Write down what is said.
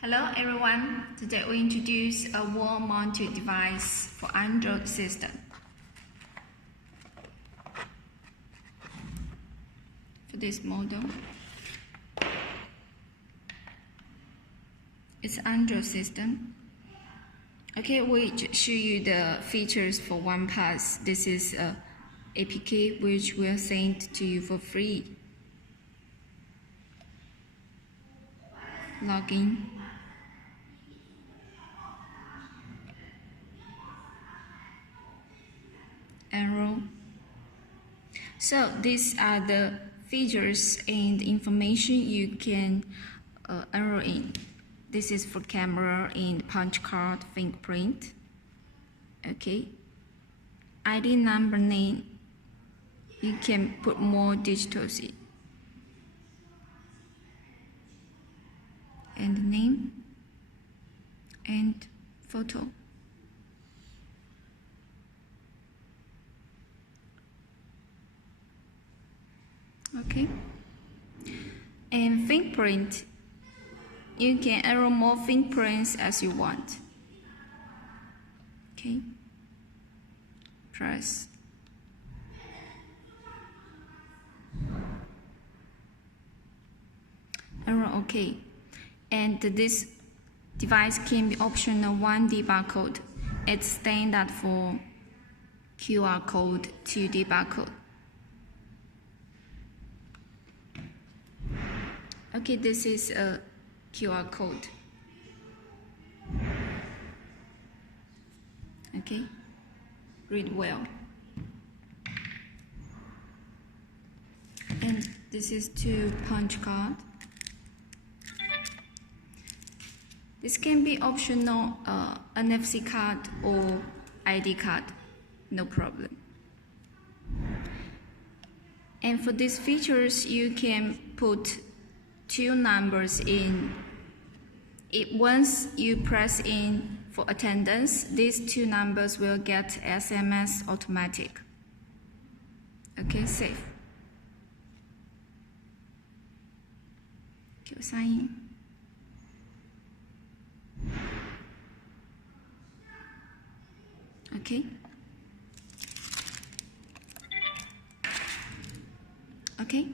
Hello everyone, today we introduce a wall-mounted device for Android system. For this model, it's Android system. Okay, we just show you the features for one pass. This is a APK which we'll send to you for free. Login. Enroll. So these are the features and information you can enroll in. This is for camera and punch card, fingerprint. Okay. ID number, name. You can put more digitals in. And name and photo. Okay. And fingerprint. You can enroll more fingerprints as you want. Okay. Press. Enroll OK. And this device can be optional 1D barcode. It's standard for QR code, 2D barcode. Okay, this is a QR code. Okay, read well. And this is to punch card. This can be optional NFC card or ID card, no problem. And for these features, you can put two numbers in. Once you press in for attendance, these two numbers will get SMS automatic. Okay, save. sign in. Okay. Okay.